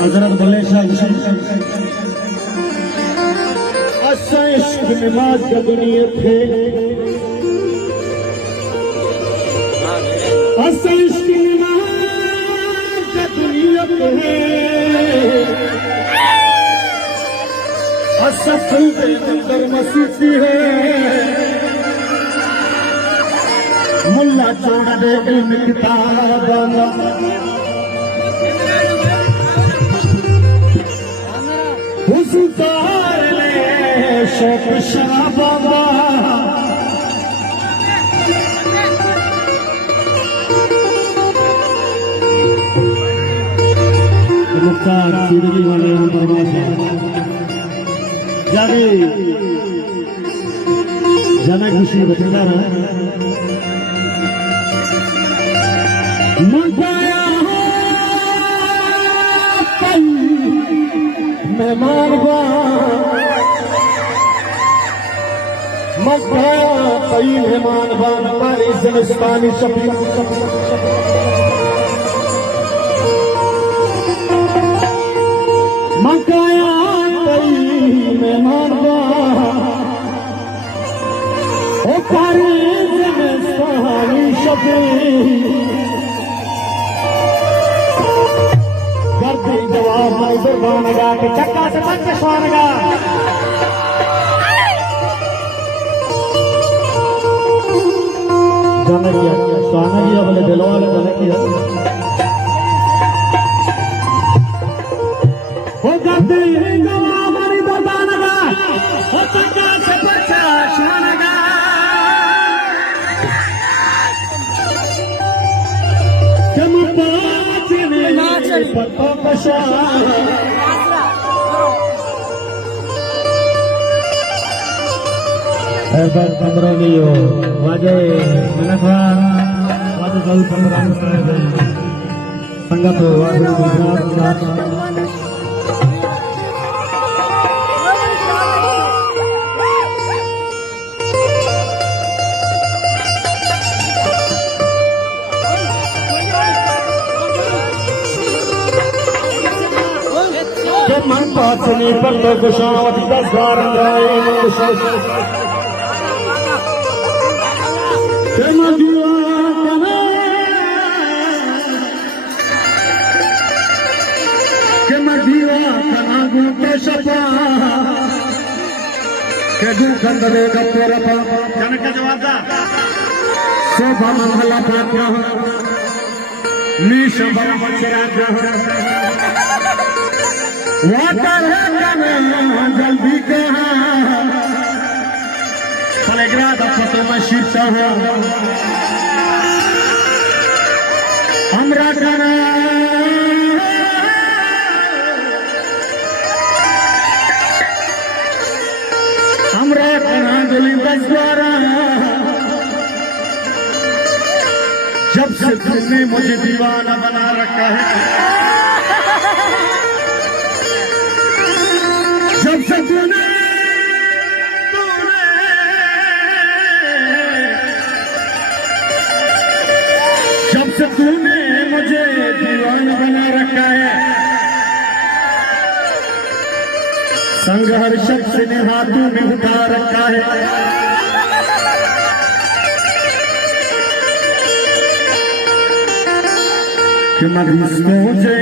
हजरत बोले असा इश्क नमाज का दुनिया थे असा इश्क नमाज का दुनिया थे असा फूल अंदर मसीती है मुल्ला छोड़ दे इल्म किताब हुस्तार ले शौक शराबा मुख्तार सीढ़ी वाले जाने जाने खुशी बचता रहा मंगाया मेहमान मंगाया कई मेहमान पर जिमिस्तानी शफी मंगाया कई मेहमान पर जिमिस्तानी शफी जवाब मजदूर गानेगा कि चक्का से मत स्वानेगा जानकिया स्वाना किया बोले दिलवाले जानकिया हो करते जवाब हमारी दरबानगा हो चक्का से बच्चा स्वानेगा पत्तों का hebat pemberaniyo wajah manakwa wajah kau pemberani saya sangat wajah berat manfaat seni perlu bersama kita sekarang lain kemajuan aku kesapa kedukan dari kapur apa jangan kejawab soba mangala patya nisha barang cerah water जल्दी कहा फलेग्राद photo में शीर्षा हो हमरा करा हमरा करा गोली बजवारा जब से तुमने मुझे दीवाना बना रखा है जब से तूने मुझे दीवाना बना रखा है संग हर शख्स ने हाथों में उठा रखा है कि मभी सोचे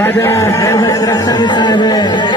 Raja,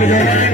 Janike.